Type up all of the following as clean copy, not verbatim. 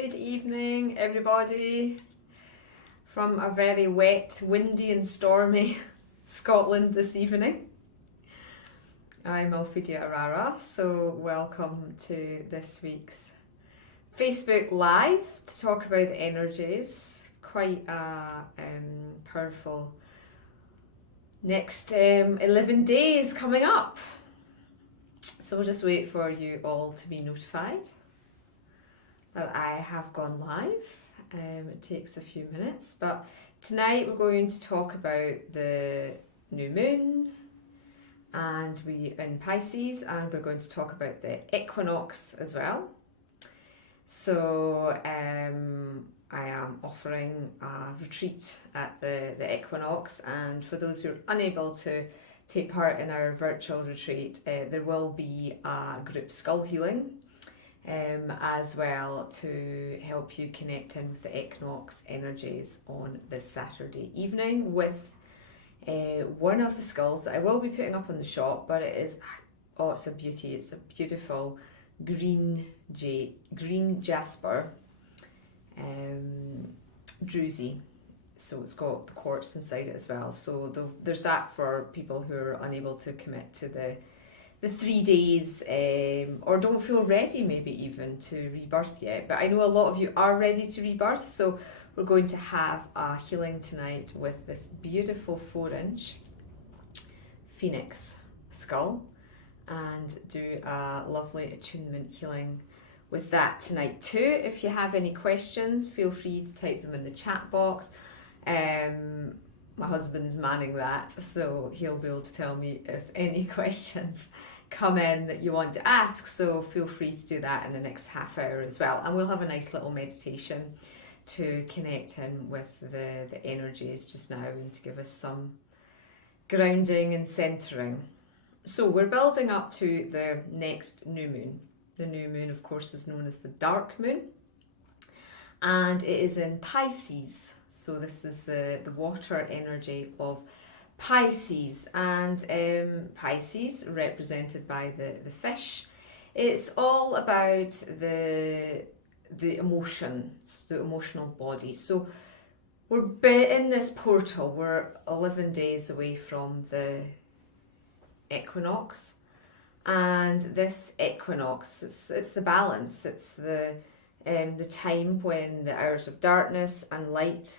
Good evening, everybody, from a very wet, windy and stormy Scotland this evening. I'm Alphedia Arara, so welcome to this week's Facebook Live to talk about the energies. Quite a powerful next 11 days coming up. So we'll just wait for you all to be notified that I have gone live. It takes a few minutes, but tonight we're going to talk about the new moon and we in Pisces, and we're going to talk about the equinox as well. So I am offering a retreat at the equinox, and for those who are unable to take part in our virtual retreat, there will be a group skull healing as well to help you connect in with the equinox energies on this Saturday evening with one of the skulls that I will be putting up on the shop, but it is, oh, it's a beauty. It's a beautiful green jasper druzy. So it's got the quartz inside it as well. So there's that for people who are unable to commit to the 3 days or don't feel ready maybe even to rebirth yet. But I know a lot of you are ready to rebirth, so we're going to have a healing tonight with this beautiful 4-inch phoenix skull and do a lovely attunement healing with that tonight too. If you have any questions, feel free to type them in the chat box. My husband's manning that, so he'll be able to tell me if any questions come in that you want to ask, so feel free to do that in the next half hour as well. And we'll have a nice little meditation to connect in with the energies just now and to give us some grounding and centering. So we're building up to the next new moon. The new moon, of course, is known as the dark moon, and it is in Pisces. So this is the water energy of Pisces, and Pisces represented by the fish. It's all about the emotions, the emotional body. So we're in this portal. We're 11 days away from the equinox, and this equinox, it's the balance. It's the time when the hours of darkness and light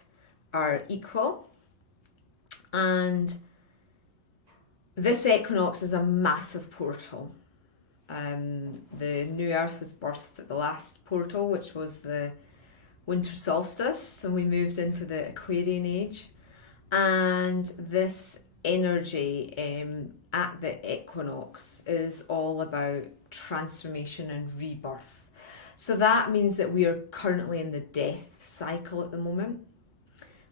are equal. And this equinox is a massive portal. The new earth was birthed at the last portal, which was the winter solstice, and we moved into the Aquarian age. And this energy at the equinox is all about transformation and rebirth. So that means that we are currently in the death cycle at the moment.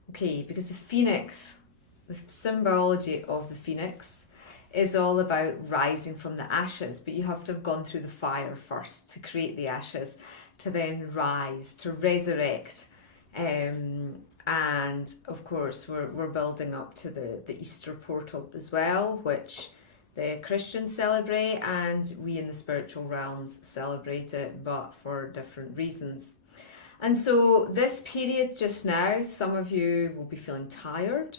Okay, because the phoenix, the symbology of the phoenix is all about rising from the ashes, but you have to have gone through the fire first to create the ashes, to then rise, to resurrect. And of course we're building up to the Easter portal as well, which the Christians celebrate, and we in the spiritual realms celebrate it, but for different reasons. And so this period just now, some of you will be feeling tired.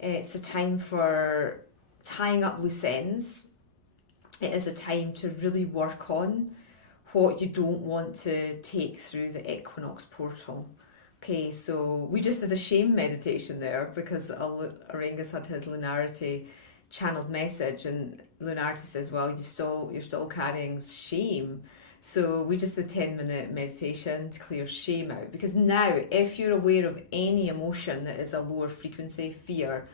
It's a time for tying up loose ends. It is a time to really work on what you don't want to take through the equinox portal. Okay, so we just did a shame meditation there because Auraengus had his lunarity channeled message, and lunarity says, well, you're still carrying shame. So we just did a 10-minute meditation to clear shame out, because now if you're aware of any emotion that is a lower frequency, fear,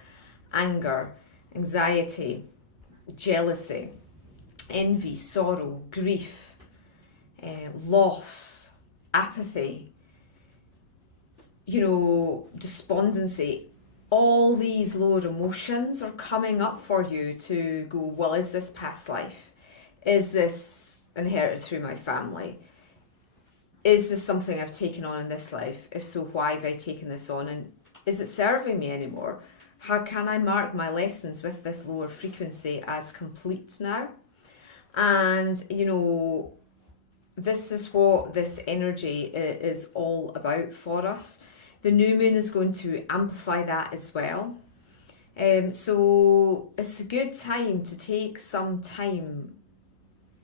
anger, anxiety, jealousy, envy, sorrow, grief, loss, apathy, despondency, all these lower emotions are coming up for you to go, well, is this past life? Is this inherited through my family? Is this something I've taken on in this life? If so, why have I taken this on? And is it serving me anymore? How can I mark my lessons with this lower frequency as complete now? And, this is what this energy is all about for us. The new moon is going to amplify that as well. So it's a good time to take some time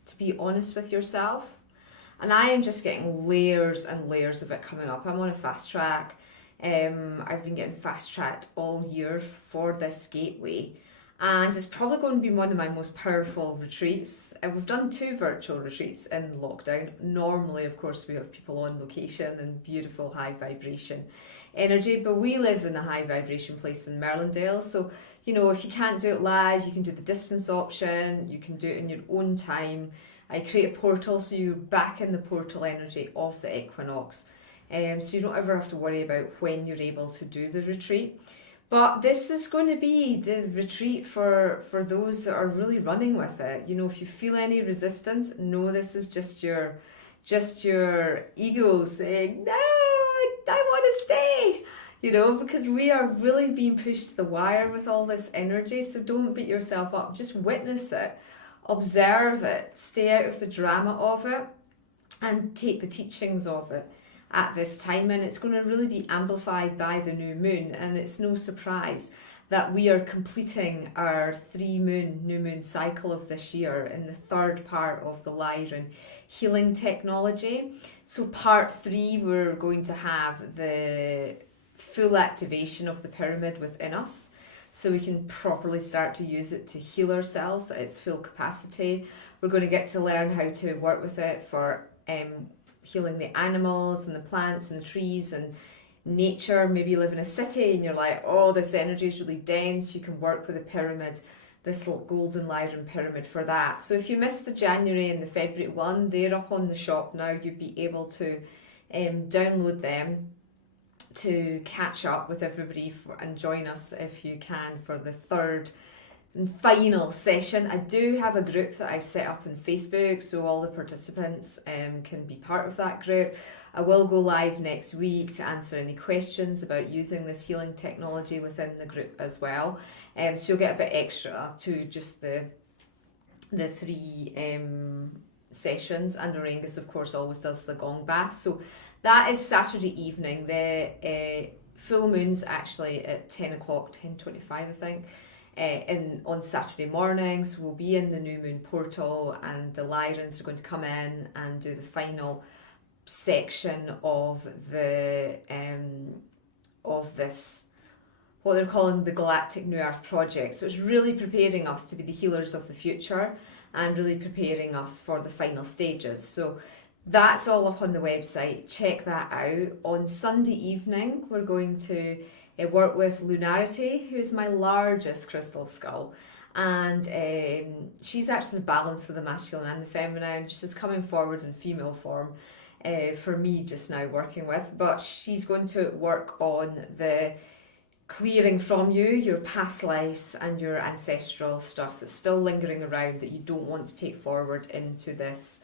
to be honest with yourself. And I am just getting layers and layers of it coming up. I'm on a fast track. I've been getting fast tracked all year for this gateway. And it's probably going to be one of my most powerful retreats. We've done 2 virtual retreats in lockdown. Normally, of course, we have people on location and beautiful high vibration energy, but we live in a high vibration place in Merlindale. So, you know, if you can't do it live, you can do the distance option, you can do it in your own time. I create a portal so you're back in the portal energy of the equinox. So you don't ever have to worry about when you're able to do the retreat. But this is going to be the retreat for those that are really running with it. You know, if you feel any resistance, know this is just your ego saying, no, I want to stay. You know, because we are really being pushed to the wire with all this energy. So don't beat yourself up. Just witness it. Observe it. Stay out of the drama of it. And take the teachings of it at this time, and it's going to really be amplified by the new moon. And it's no surprise that we are completing our new moon cycle of this year in the 3rd part of the Lyran healing technology. So part 3, we're going to have the full activation of the pyramid within us, so we can properly start to use it to heal ourselves at its full capacity. We're going to get to learn how to work with it for healing the animals and the plants and the trees and nature. Maybe you live in a city and you're like, oh, this energy is really dense. You can work with a pyramid, this little golden Lyran pyramid for that. So if you missed the January and the February one, they're up on the shop now. You'd be able to download them to catch up with everybody and join us if you can for the 3rd and final session. I do have a group that I've set up on Facebook, so all the participants can be part of that group. I will go live next week to answer any questions about using this healing technology within the group as well. So you'll get a bit extra to just the 3 sessions. And Auraengus, of course, always does the gong bath. So that is Saturday evening. The full moon's actually at 10 o'clock, 10:25 I think. On Saturday mornings, we'll be in the new moon portal, and the Lyrans are going to come in and do the final section of the of this, what they're calling the Galactic New Earth Project. So it's really preparing us to be the healers of the future and really preparing us for the final stages. So that's all up on the website. Check that out. On Sunday evening, we're going to work with Lunarity, who is my largest crystal skull, and she's actually the balance of the masculine and the feminine. She's coming forward in female form for me just now working with, but she's going to work on the clearing from you your past lives and your ancestral stuff that's still lingering around that you don't want to take forward into this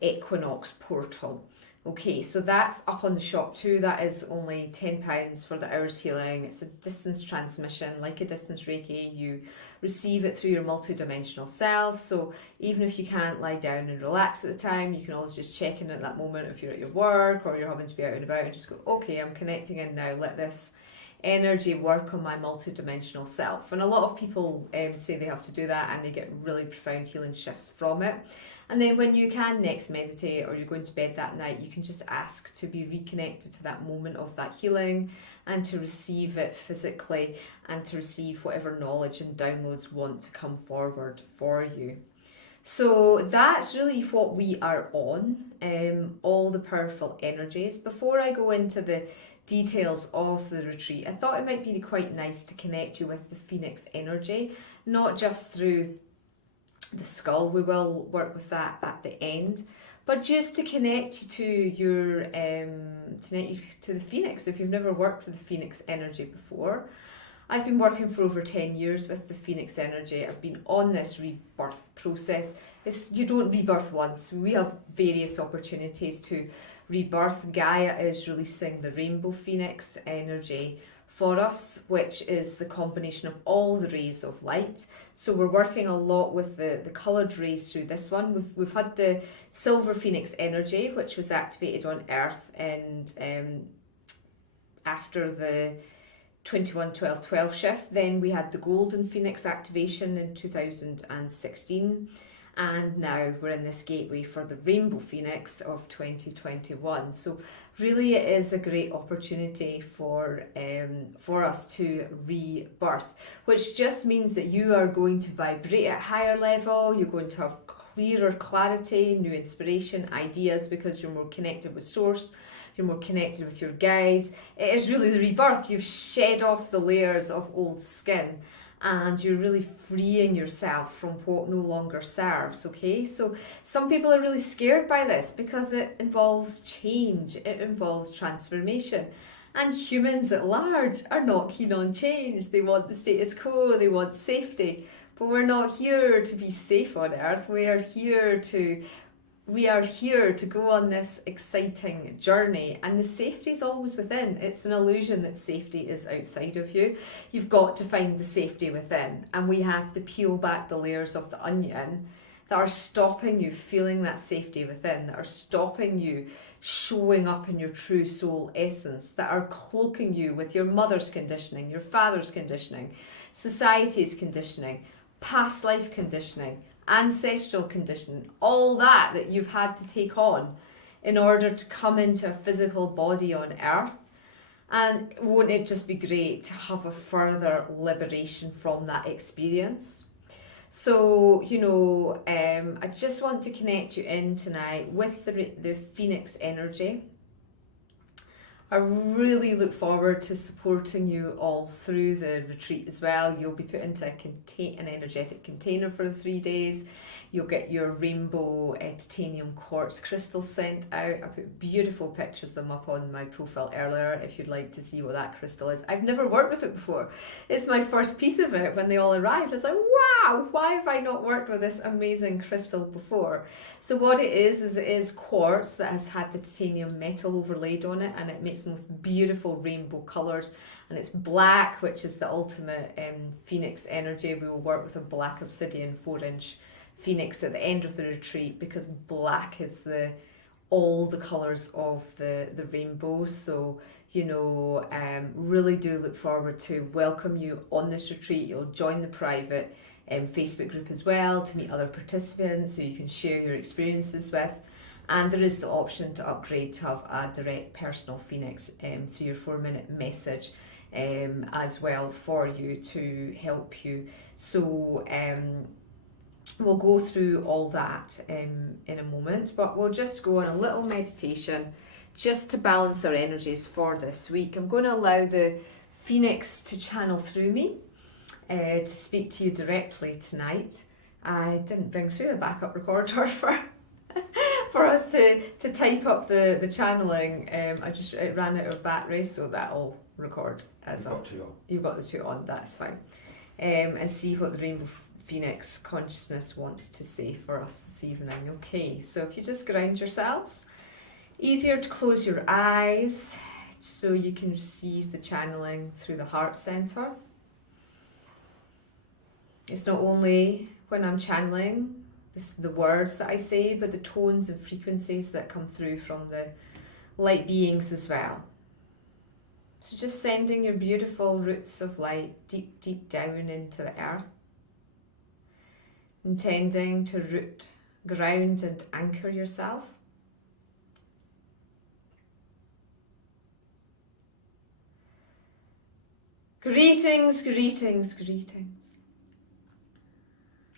equinox portal. Okay, so that's up on the shop too. That is only £10 for the hours healing. It's a distance transmission, like a distance Reiki. You receive it through your multidimensional self. So even if you can't lie down and relax at the time, you can always just check in at that moment if you're at your work or you're having to be out and about and just go, okay, I'm connecting in now. Let this energy work on my multidimensional self. And a lot of people say they have to do that, and they get really profound healing shifts from it. And then when you can next meditate, or you're going to bed that night, you can just ask to be reconnected to that moment of that healing and to receive it physically and to receive whatever knowledge and downloads want to come forward for you. So that's really what we are on, all the powerful energies. Before I go into the details of the retreat, I thought it might be quite nice to connect you with the Phoenix energy, not just through the skull. We will work with that at the end, but just to connect you to your to the Phoenix. If you've never worked with the Phoenix energy before, I've been working for over 10 years with the Phoenix energy. I've been on this rebirth process. You don't rebirth once. We have various opportunities to rebirth. Gaia is releasing the rainbow Phoenix energy for us, which is the combination of all the rays of light. So we're working a lot with the coloured rays through this one. We've had the silver phoenix energy, which was activated on Earth, and after the 21-12-12 shift. Then we had the golden phoenix activation in 2016, and now we're in this gateway for the rainbow phoenix of 2021. So really it is a great opportunity for us to rebirth, which just means that you are going to vibrate at a higher level. You're going to have clearer clarity, new inspiration, ideas, because you're more connected with source, you're more connected with your guides. It is really the rebirth. You've shed off the layers of old skin, and you're really freeing yourself from what no longer serves, okay? So some people are really scared by this because it involves change, it involves transformation. And humans at large are not keen on change. They want the status quo, they want safety. But we're not here to be safe on Earth. We are here to go on this exciting journey, and the safety is always within. It's an illusion that safety is outside of you. You've got to find the safety within, and we have to peel back the layers of the onion that are stopping you feeling that safety within, that are stopping you showing up in your true soul essence, that are cloaking you with your mother's conditioning, your father's conditioning, society's conditioning, past life conditioning, ancestral conditioning, all that you've had to take on in order to come into a physical body on Earth. And won't it just be great to have a further liberation from that experience? So, I just want to connect you in tonight with the Phoenix energy. I really look forward to supporting you all through the retreat as well. You'll be put into an energetic container for the 3 days. You'll get your rainbow titanium quartz crystals sent out. I put beautiful pictures of them up on my profile earlier if you'd like to see what that crystal is. I've never worked with it before. It's my first piece of it. When they all arrived, I was like, wow, why have I not worked with this amazing crystal before? So what it is quartz that has had the titanium metal overlaid on it, and it makes the most beautiful rainbow colours. And it's black, which is the ultimate phoenix energy. We will work with a black obsidian 4-inch phoenix at the end of the retreat, because black is all the colours of the rainbow. So really do look forward to welcome you on this retreat. You'll join the private Facebook group as well to meet other participants who you can share your experiences with. And there is the option to upgrade to have a direct personal Phoenix 3 or 4 minute message as well for you to help you. So we'll go through all that in a moment, but we'll just go on a little meditation just to balance our energies for this week. I'm going to allow the Phoenix to channel through me to speak to you directly tonight. I didn't bring through a backup recorder for us to type up the channeling. It ran out of battery, so that'll record as well. You've got the two on, that's fine. And see what the Rainbow Phoenix consciousness wants to say for us this evening. Okay, so if you just ground yourselves, easier to close your eyes so you can receive the channeling through the heart center. It's not only when I'm channeling the words that I say, but the tones and frequencies that come through from the light beings as well. So just sending your beautiful roots of light deep, deep down into the earth. Intending to root, ground and anchor yourself. Greetings, greetings, greetings.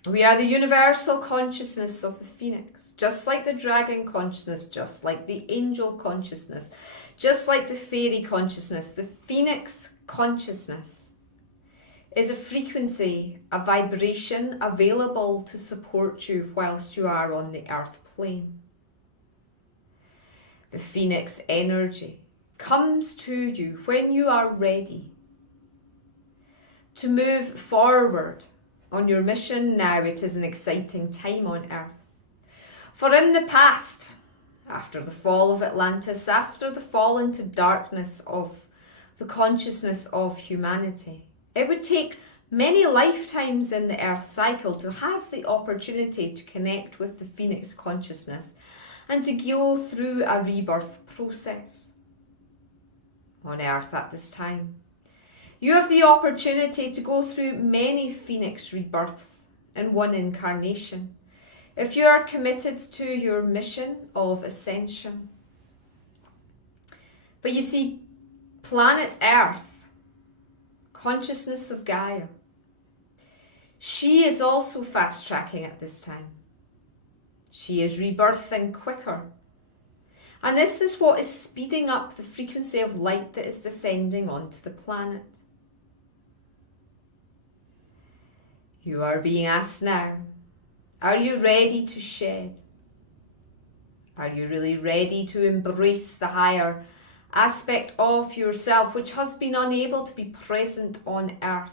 We are the universal consciousness of the Phoenix, just like the dragon consciousness, just like the angel consciousness, just like the fairy consciousness. The Phoenix consciousness is a frequency, a vibration available to support you whilst you are on the earth plane. The Phoenix energy comes to you when you are ready to move forward on your mission. Now it is an exciting time on earth. For in the past, after the fall of Atlantis, after the fall into darkness of the consciousness of humanity. It would take many lifetimes in the Earth cycle to have the opportunity to connect with the Phoenix consciousness and to go through a rebirth process on Earth at this time. You have the opportunity to go through many Phoenix rebirths in one incarnation if you are committed to your mission of ascension. But you see, planet Earth, consciousness of Gaia, she is also fast tracking at this time. She is rebirthing quicker. And this is what is speeding up the frequency of light that is descending onto the planet. You are being asked now, are you ready to shed? Are you really ready to embrace the higher aspect of yourself which has been unable to be present on Earth?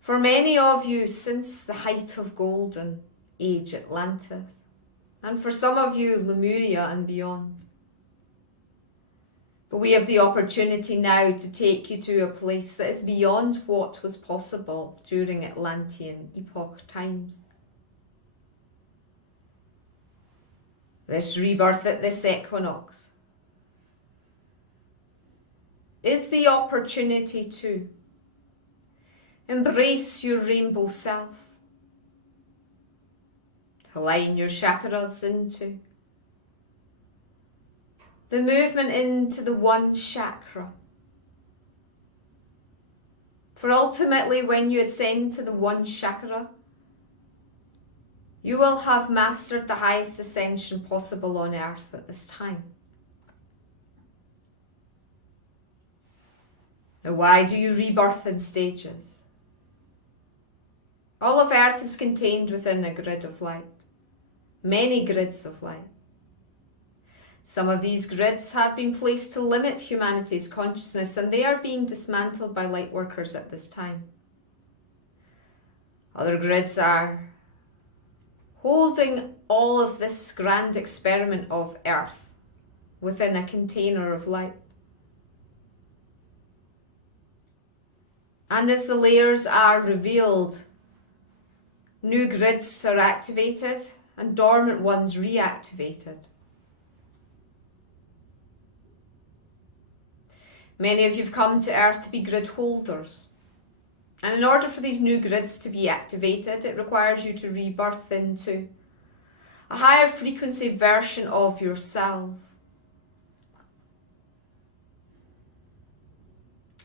For many of you, since the height of Golden Age Atlantis, and for some of you, Lemuria and beyond. But we have the opportunity now to take you to a place that is beyond what was possible during Atlantean epoch times. This rebirth at this equinox is the opportunity to embrace your rainbow self, to line your chakras into the movement into the one chakra. For ultimately, when you ascend to the one chakra, you will have mastered the highest ascension possible on Earth at this time. Now, why do you rebirth in stages? All of Earth is contained within a grid of light, many grids of light. Some of these grids have been placed to limit humanity's consciousness, and they are being dismantled by light workers at this time. Other grids are holding all of this grand experiment of Earth within a container of light. And as the layers are revealed, new grids are activated and dormant ones reactivated. Many of you have come to Earth to be grid holders. And in order for these new grids to be activated, it requires you to rebirth into a higher frequency version of yourself.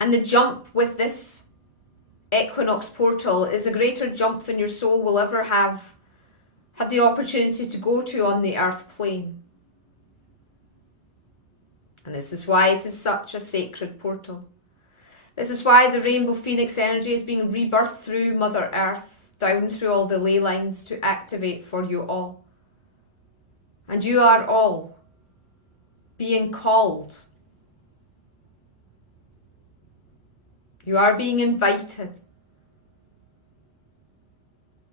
And the jump with this equinox portal is a greater jump than your soul will ever have had the opportunity to go to on the earth plane. And this is why it is such a sacred portal. This is why the rainbow phoenix energy is being rebirthed through Mother Earth, down through all the ley lines to activate for you all. And you are all being called. You are being invited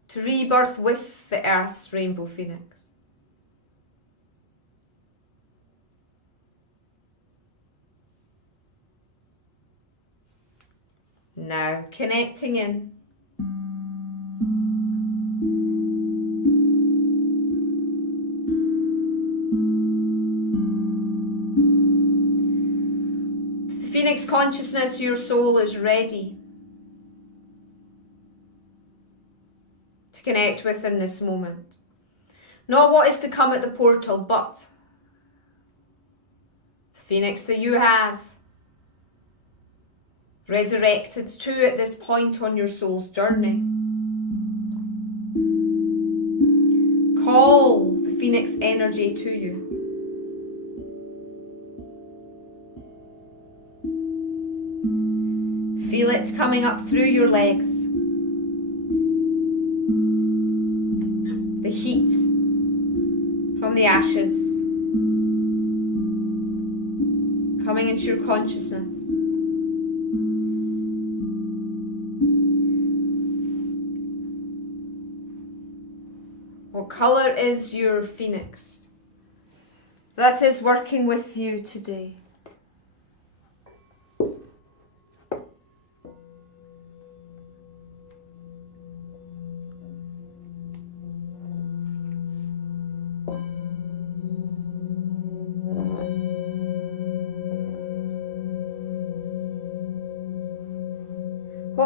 to rebirth with the Earth's rainbow phoenix. Now, connecting in. The Phoenix consciousness, your soul is ready to connect with in this moment. Not what is to come at the portal, but the Phoenix that you have resurrected to at this point on your soul's journey. Call the Phoenix energy to you. Feel it coming up through your legs. The heat from the ashes coming into your consciousness. What colour is your phoenix that is working with you today?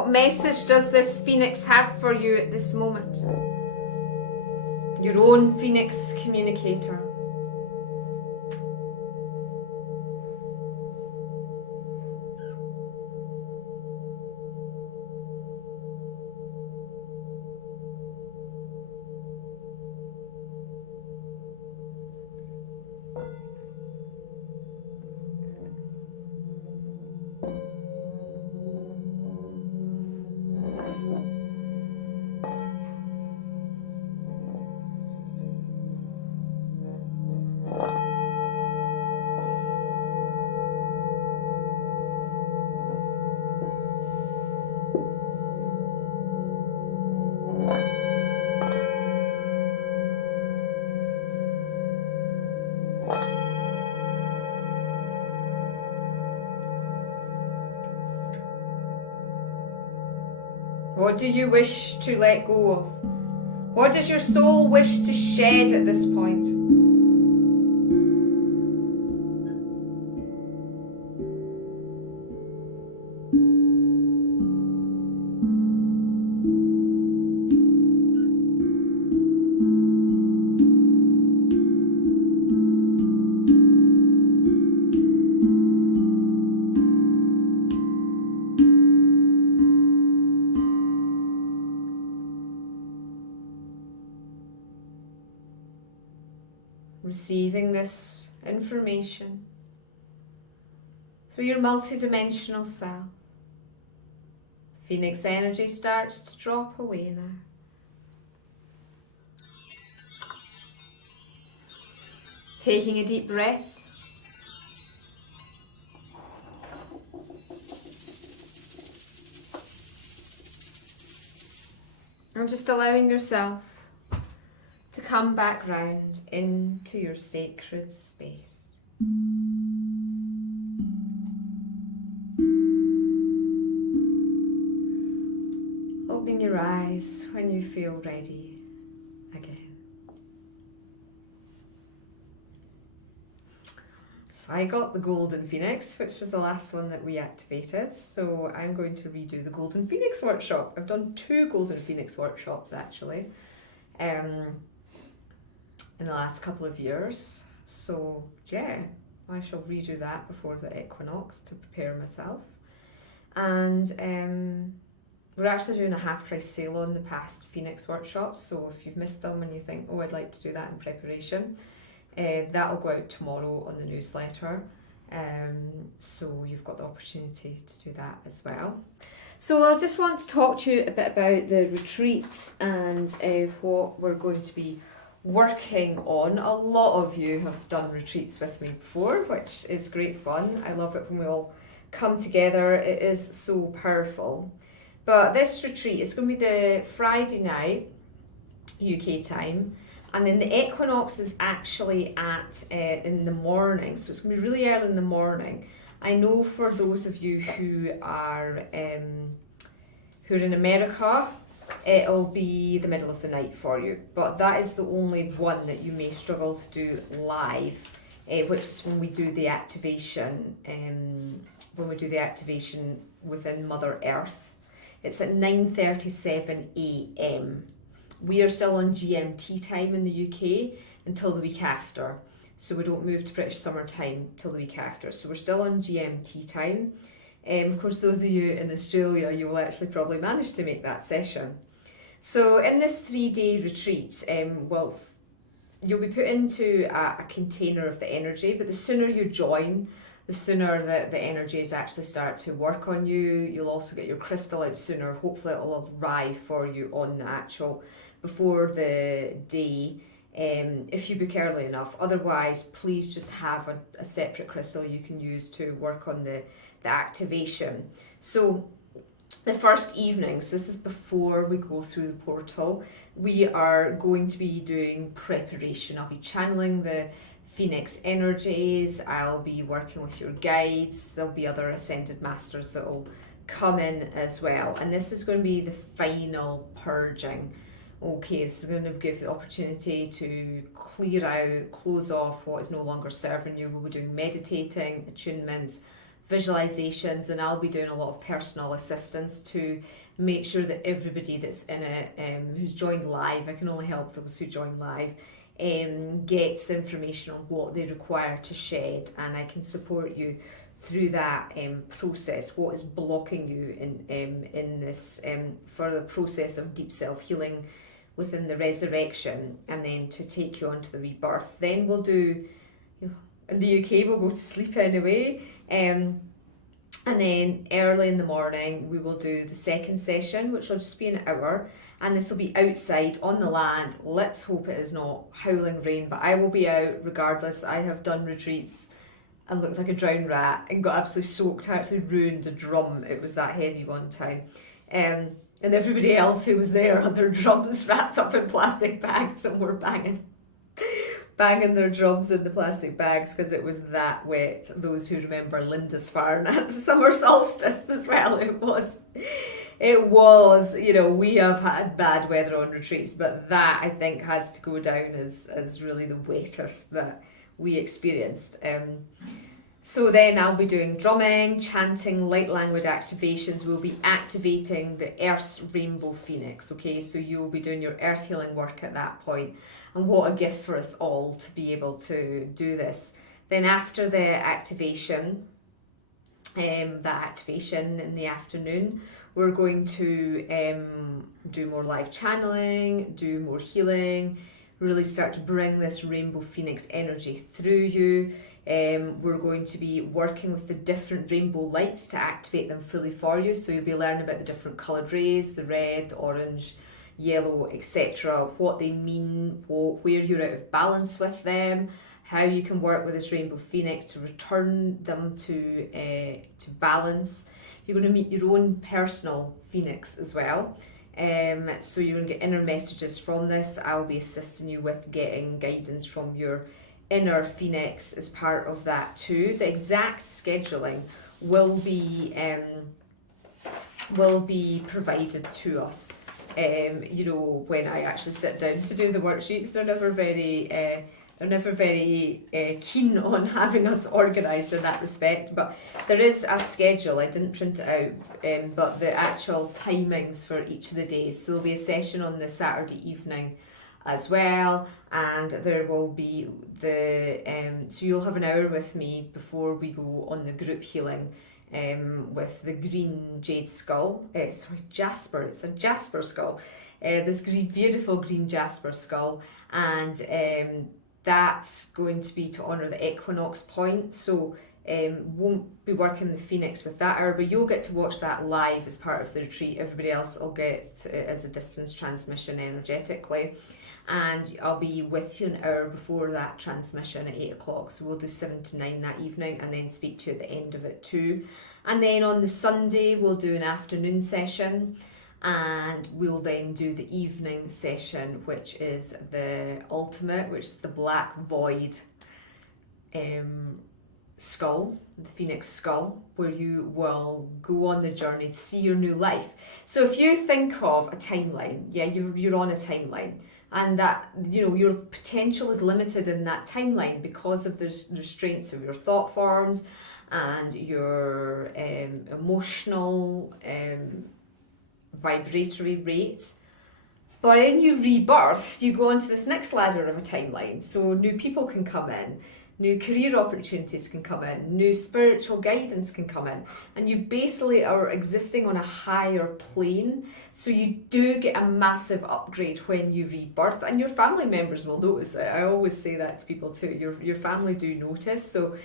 What message does this Phoenix have for you at this moment? Your own Phoenix communicator. What do you wish to let go of? What does your soul wish to shed at this point? Receiving this information through your multidimensional self. Phoenix energy starts to drop away now. Taking a deep breath. And just allowing yourself to come back round into your sacred space. Opening your eyes when you feel ready again. So I got the Golden Phoenix, which was the last one that we activated. So I'm going to redo the Golden Phoenix workshop. I've done 2 Golden Phoenix workshops actually. In the last couple of years, so yeah, I shall redo that before the equinox to prepare myself. And we're actually doing a half price sale on the past Phoenix workshops, so if you've missed them and you think, oh, I'd like to do that in preparation, that'll go out tomorrow on the newsletter, so you've got the opportunity to do that as well. So I just want to talk to you a bit about the retreat and what we're going to be working on. A lot of you have done retreats with me before, which is great fun. I love it when we all come together. It is so powerful. But this retreat is going to be the Friday night UK time, and then the equinox is actually in the morning, so it's going to be really early in the morning. I know for those of you who are in America, it'll be the middle of the night for you, but that is the only one that you may struggle to do live, which is when we do the activation. When we do the activation within Mother Earth, it's at 9:37 a.m. We are still on GMT time in the UK until the week after, so we don't move to British Summer Time till the week after. So we're still on GMT time. Of course, those of you in Australia, you will actually probably manage to make that session. So in this 3-day retreat, you'll be put into a container of the energy, but the sooner you join, the sooner that the energies actually start to work on you. You'll also get your crystal out sooner. Hopefully it'll arrive for you on the actual, before the day, if you book early enough. Otherwise, please just have a separate crystal you can use to work on the activation. So the first evenings, this is before we go through the portal, we are going to be doing preparation. I'll be channeling the Phoenix energies, I'll be working with your guides, there'll be other ascended masters that will come in as well, and this is going to be the final purging. Okay, this is going to give you the opportunity to clear out, close off what is no longer serving you. We'll be doing meditating, attunements, visualizations, and I'll be doing a lot of personal assistance to make sure that everybody that's in it, who's joined live, I can only help those who join live, gets the information on what they require to shed, and I can support you through that process, what is blocking you in this further process of deep self-healing within the resurrection, and then to take you on to the rebirth. Then we'll do, in the UK we'll go to sleep anyway, and then early in the morning we will do the second session, which will just be an hour, and this will be outside on the land. Let's hope it is not howling rain, but I will be out regardless. I have done retreats and looked like a drowned rat and got absolutely soaked. I actually ruined a drum, it was that heavy one time. And everybody else who was there had their drums wrapped up in plastic bags and were banging their drums in the plastic bags because it was that wet. Those who remember Lindisfarne at the summer solstice as well, it was, we have had bad weather on retreats, but that I think has to go down as really the wettest that we experienced. So then I'll be doing drumming, chanting, light language activations. We'll be activating the Earth's rainbow phoenix, okay? So you'll be doing your earth healing work at that point. And what a gift for us all to be able to do this. Then after the activation, in the afternoon, we're going to do more live channeling, do more healing, really start to bring this rainbow phoenix energy through you. We're going to be working with the different rainbow lights to activate them fully for you. So you'll be learning about the different coloured rays, the red, the orange, yellow, etc. What they mean, where you're out of balance with them, how you can work with this rainbow phoenix to return them to balance. You're going to meet your own personal phoenix as well. So you're going to get inner messages from this. I'll be assisting you with getting guidance from your inner phoenix as part of that too. The exact scheduling will be provided to us. When I actually sit down to do the worksheets, they're never very keen on having us organised in that respect, but there is a schedule. I didn't print it out, but the actual timings for each of the days. So there'll be a session on the Saturday evening as well, and there will be so you'll have an hour with me before we go on the group healing with the green jade skull, jasper, it's a jasper skull, this beautiful green jasper skull, and that's going to be to honour the equinox point. So won't be working the phoenix with that hour, but you'll get to watch that live as part of the retreat. Everybody else will get it as a distance transmission energetically, and I'll be with you an hour before that transmission at 8 o'clock. So we'll do 7 to 9 that evening and then speak to you at the end of it too. And then on the Sunday we'll do an afternoon session, and we'll then do the evening session, which is the ultimate, which is the black void skull, the phoenix skull, where you will go on the journey to see your new life. So if you think of a timeline, you're on a timeline, and that your potential is limited in that timeline because of the restraints of your thought forms and your emotional vibratory rate. But in your rebirth, you go onto this next ladder of a timeline. So new people can come in, new career opportunities can come in, new spiritual guidance can come in, and you basically are existing on a higher plane. So you do get a massive upgrade when you rebirth, and your family members will notice it. I always say that to people too. Your family do notice. So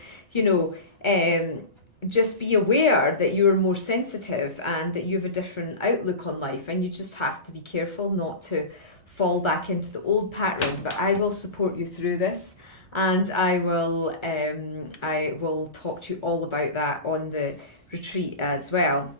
just be aware that you're more sensitive and that you have a different outlook on life, and you just have to be careful not to fall back into the old pattern. But I will support you through this, and I will talk to you all about that on the retreat as well.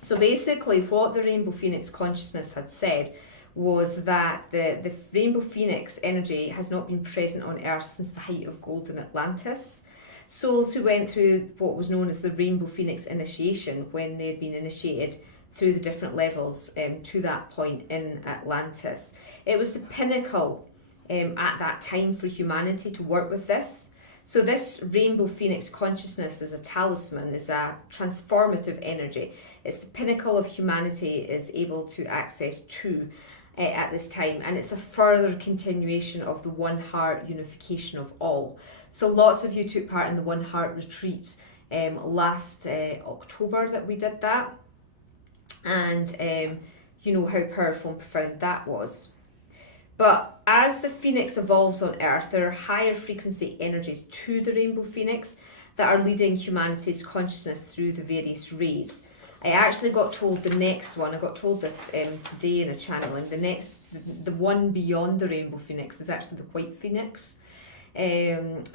So basically what the Rainbow Phoenix consciousness had said was that the Rainbow Phoenix energy has not been present on Earth since the height of golden Atlantis. Souls who went through what was known as the Rainbow Phoenix initiation, when they had been initiated through the different levels to that point in Atlantis. It was the pinnacle at that time for humanity to work with this. So this rainbow phoenix consciousness is a talisman, is a transformative energy. It's the pinnacle of humanity is able to access to at this time, and it's a further continuation of the One Heart unification of all. So lots of you took part in the One Heart retreat last October that we did that, and you know how powerful and profound that was. But as the phoenix evolves on Earth, there are higher frequency energies to the rainbow phoenix that are leading humanity's consciousness through the various rays. I actually got told the next one, I got told this today in a channeling, the one beyond the rainbow phoenix is actually the white phoenix.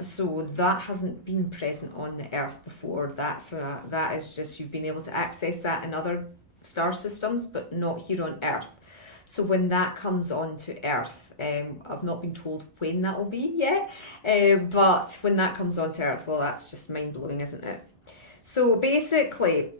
So that hasn't been present on the Earth before. That is just, you've been able to access that in other star systems, but not here on Earth. So when that comes onto Earth, I've not been told when that will be yet, but when that comes onto Earth, well, that's just mind-blowing, isn't it? So basically,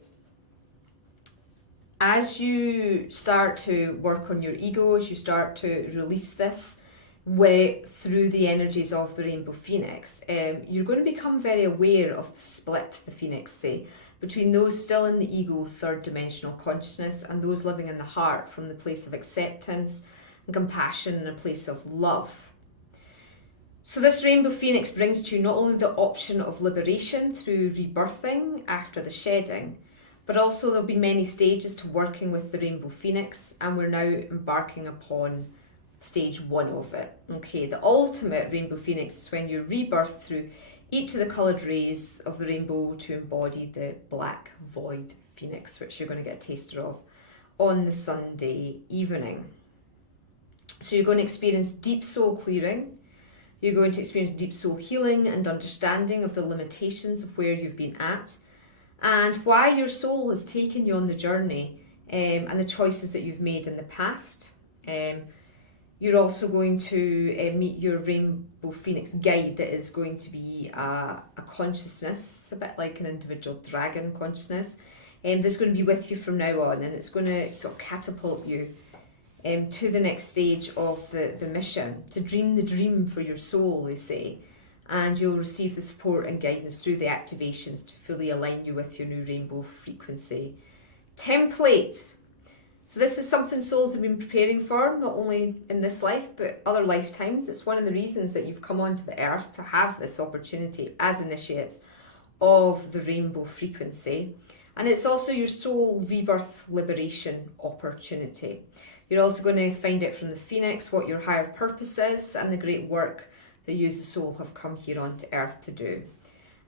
as you start to work on your ego, as you start to release this way through the energies of the rainbow phoenix, you're going to become very aware of the split, the phoenix say, between those still in the ego, third dimensional consciousness, and those living in the heart from the place of acceptance and compassion and a place of love. So this rainbow phoenix brings to you not only the option of liberation through rebirthing after the shedding, but also there'll be many stages to working with the rainbow phoenix, and we're now embarking upon stage 1 of it. Okay, the ultimate rainbow phoenix is when you rebirth through each of the coloured rays of the rainbow to embody the black void phoenix, which you're going to get a taster of on the Sunday evening. So you're going to experience deep soul clearing, you're going to experience deep soul healing and understanding of the limitations of where you've been at, and why your soul has taken you on the journey, and the choices that you've made in the past. You're also going to meet your rainbow phoenix guide that is going to be a consciousness, a bit like an individual dragon consciousness, that's going to be with you from now on, and it's going to sort of catapult you to the next stage of the mission, to dream the dream for your soul, they say, and you'll receive the support and guidance through the activations to fully align you with your new rainbow frequency template. So this is something souls have been preparing for, not only in this life, but other lifetimes. It's one of the reasons that you've come onto the earth, to have this opportunity as initiates of the rainbow frequency. And it's also your soul rebirth liberation opportunity. You're also going to find out from the phoenix what your higher purpose is and the great work that you as a soul have come here onto earth to do.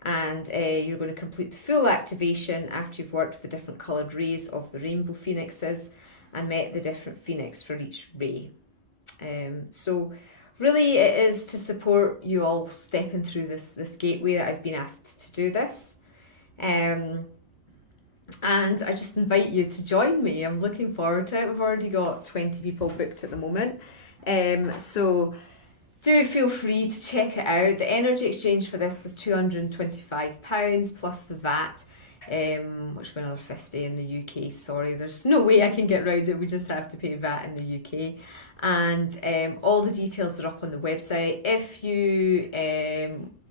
And you're going to complete the full activation after you've worked with the different coloured rays of the rainbow phoenixes and met the different phoenix for each ray. So really it is to support you all stepping through this gateway that I've been asked to do this. And I just invite you to join me. I'm looking forward to it. We've already got 20 people booked at the moment. So do feel free to check it out. The energy exchange for this is £225 plus the VAT, which will be another 50 in the UK. Sorry, there's no way I can get around it. We just have to pay VAT in the UK. And all the details are up on the website. If you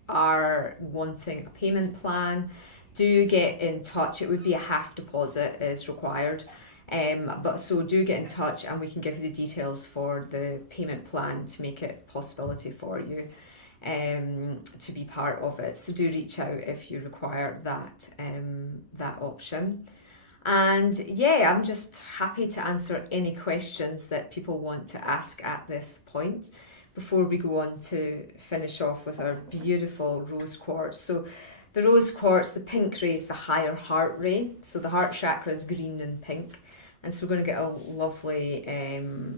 are wanting a payment plan, do get in touch. It would be a half deposit is required. But so do get in touch and we can give you the details for the payment plan to make it a possibility for you to be part of it. So do reach out if you require that option. And yeah, I'm just happy to answer any questions that people want to ask at this point before we go on to finish off with our beautiful rose quartz. So the rose quartz, the pink ray is the higher heart ray. So the heart chakra is green and pink. And so we're going to get a lovely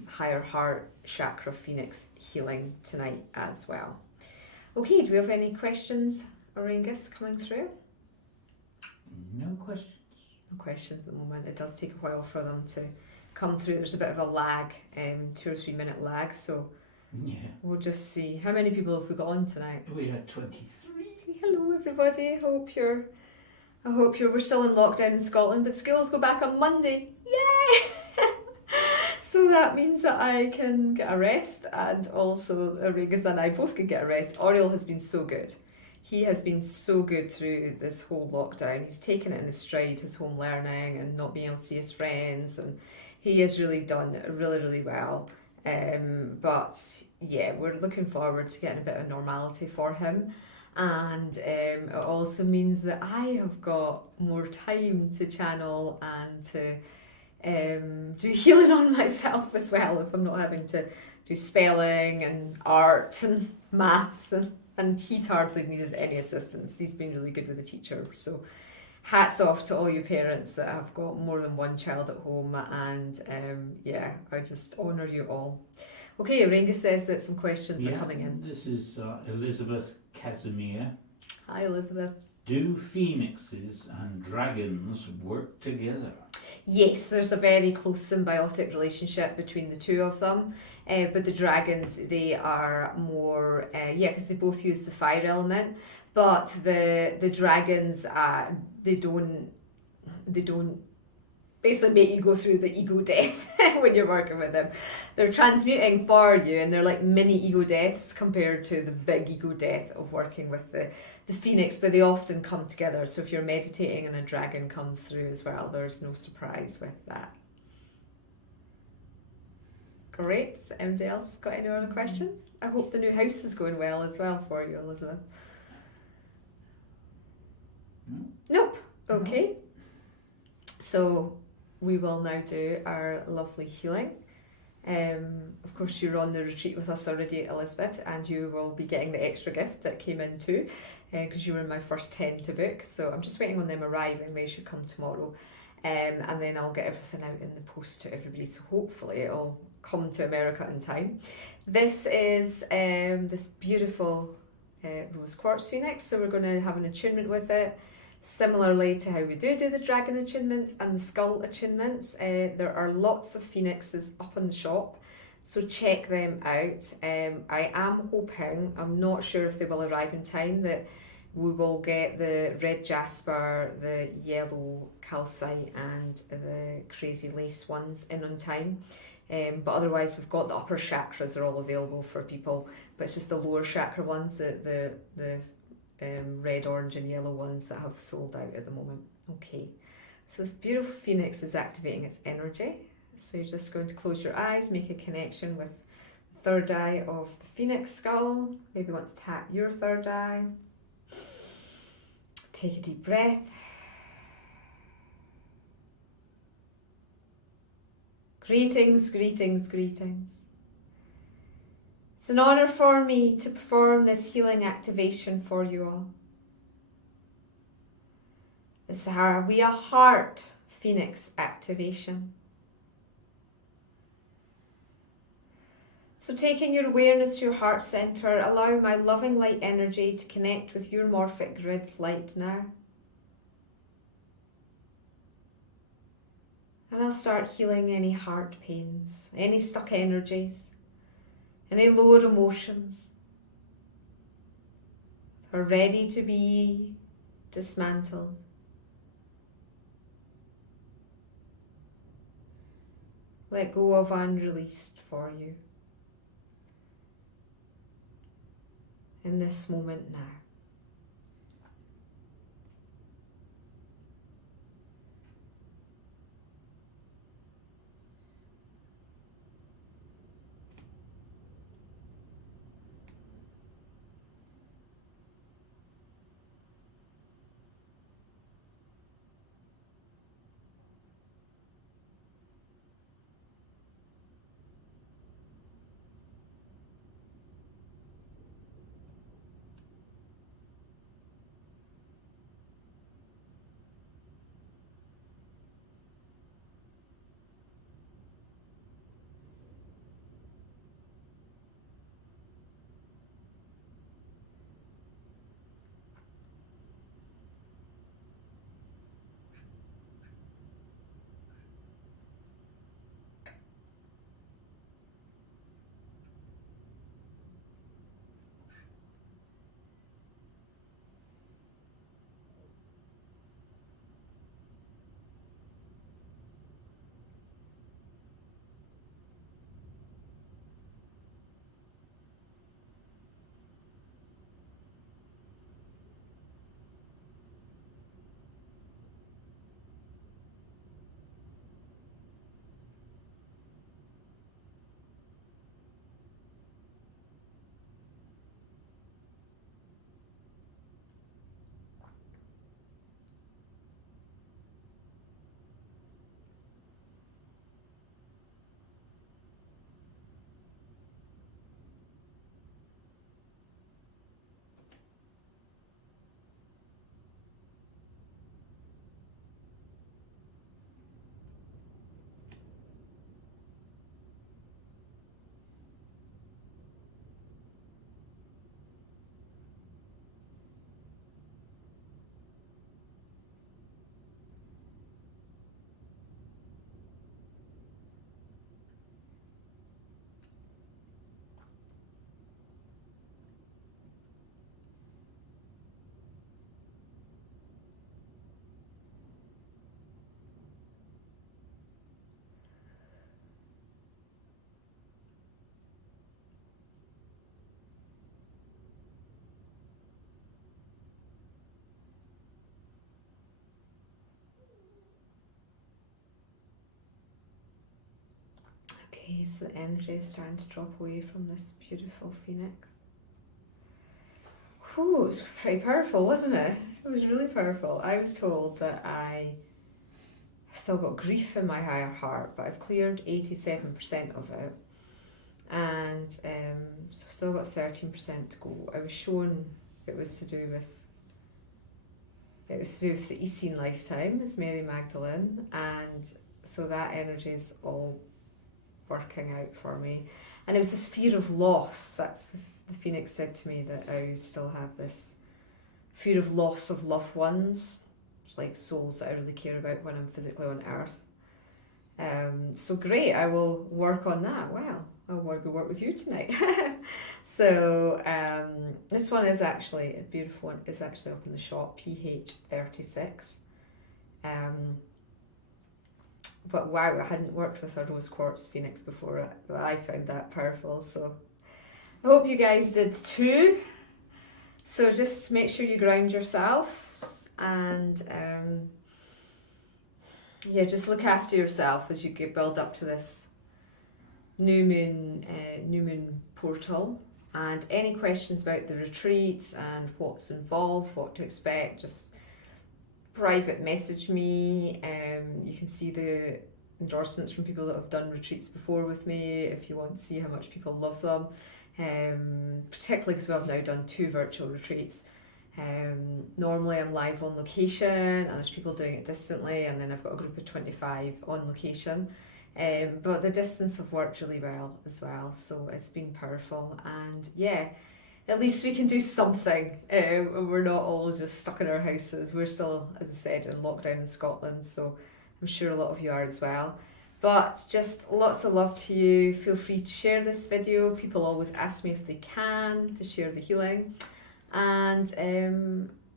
higher heart chakra phoenix healing tonight as well. Okay, do we have any questions, Auraengus, coming through? No questions. No questions at the moment. It does take a while for them to come through. There's a bit of a lag, 2 or 3 minute lag. So yeah, we'll just see. How many people have we got on tonight? We had 23. Hello everybody. I hope we're still in lockdown in Scotland, but schools go back on Monday. Yay! So that means that I can get a rest, and also Auraengus and I both can get a rest. Auriel has been so good. he has been so good through this whole lockdown. He's taken it in his stride, his home learning and not being able to see his friends, and he has really done really, really well. But yeah, we're looking forward to getting a bit of normality for him. And it also means that I have got more time to channel and to do healing on myself as well, if I'm not having to do spelling and art and maths, and he's hardly needed any assistance. He's been really good with the teacher. So hats off to all you parents that have got more than one child at home, and yeah, I just honour you all. Okay, Auraengus says that some questions are coming in. This is Elizabeth Casimir. Hi, Elizabeth. Do phoenixes and dragons work together? Yes, there's a very close symbiotic relationship between the two of them. But the dragons, they are more, because they both use the fire element. But the dragons, they don't basically make you go through the ego death when you're working with them. They're transmuting for you, and they're like mini ego deaths compared to the big ego death of working with the phoenix, but they often come together. So if you're meditating and a dragon comes through as well, there's no surprise with that. Great. Anybody else got any other questions? I hope the new house is going well as well for you, Elizabeth. No. Nope. Okay. So we will now do our lovely healing. Of course, you're on the retreat with us already, Elizabeth, and you will be getting the extra gift that came in too, because you were in my first 10 to book. So I'm just waiting on them arriving. They should come tomorrow, and then I'll get everything out in the post to everybody. So hopefully it'll come to America in time. This is this beautiful rose quartz phoenix. So we're going to have an attunement with it, similarly to how we do the dragon attunements and the skull attunements. There are lots of phoenixes up in the shop, so check them out. I am hoping, I'm not sure if they will arrive in time, that we will get the red jasper, the yellow calcite and the crazy lace ones in on time. But otherwise we've got the upper chakras are all available for people, but it's just the lower chakra ones, the red, orange and yellow ones that have sold out at the moment. Okay, so this beautiful phoenix is activating its energy. So you're just going to close your eyes, make a connection with the third eye of the phoenix skull. Maybe you want to tap your third eye. Take a deep breath. Greetings, greetings, greetings. It's an honour for me to perform this healing activation for you all. This is our We Are Heart Phoenix activation. So taking your awareness to your heart centre, allow my loving light energy to connect with your morphic grid light now. And I'll start healing any heart pains, any stuck energies, any lower emotions are ready to be dismantled. Let go of unreleased for you in this moment now. Okay, so the energy is starting to drop away from this beautiful phoenix. Whew, it was pretty powerful, wasn't it? It was really powerful. I was told that I still got grief in my higher heart, but I've cleared 87% of it. And so still got 13% to go. I was shown it was to do with the Essene lifetime as Mary Magdalene, and so that energy is all working out for me. And it was this fear of loss. That's the Phoenix said to me, that I still have this fear of loss of loved ones, like souls that I really care about when I'm physically on earth. So great, I will work on that. Wow, I'll work with you tonight. So this one is actually a beautiful one. It's actually up in the shop, PH36. But wow, I hadn't worked with a rose quartz phoenix before. I found that powerful, so I hope you guys did too. So just make sure you ground yourself, and yeah, just look after yourself as you build up to this new moon portal. And any questions about the retreat and what's involved, what to expect, just private message me. You can see the endorsements from people that have done retreats before with me if you want to see how much people love them. Particularly because we've now done 2 virtual retreats. Normally I'm live on location and there's people doing it distantly, and then I've got a group of 25 on location. But the distance have worked really well as well, so it's been powerful. And yeah, at least we can do something. We're not all just stuck in our houses. We're still, as I said, in lockdown in Scotland, so I'm sure a lot of you are as well. But just lots of love to you. Feel free to share this video. People always ask me if they can to share the healing. And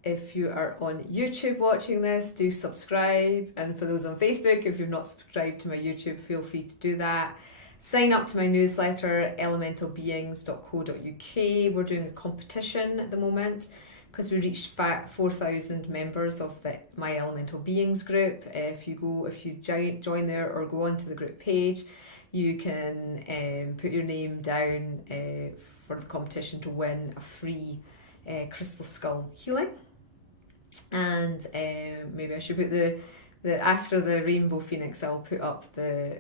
if you are on YouTube watching this, do subscribe. And for those on Facebook, if you've not subscribed to my YouTube, feel free to do that. Sign up to my newsletter, elementalbeings.co.uk. We're doing a competition at the moment because we reached 4,000 members of my Elemental Beings group. If you join there or go onto the group page, you can put your name down for the competition to win a free crystal skull healing. And maybe I should put the after the rainbow phoenix, I'll put up the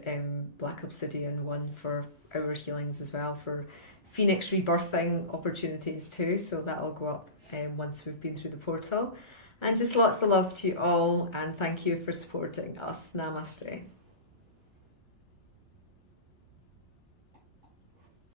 black obsidian one for our healings as well, for phoenix rebirthing opportunities too. So that'll go up once we've been through the portal. And just lots of love to you all, and thank you for supporting us. Namaste.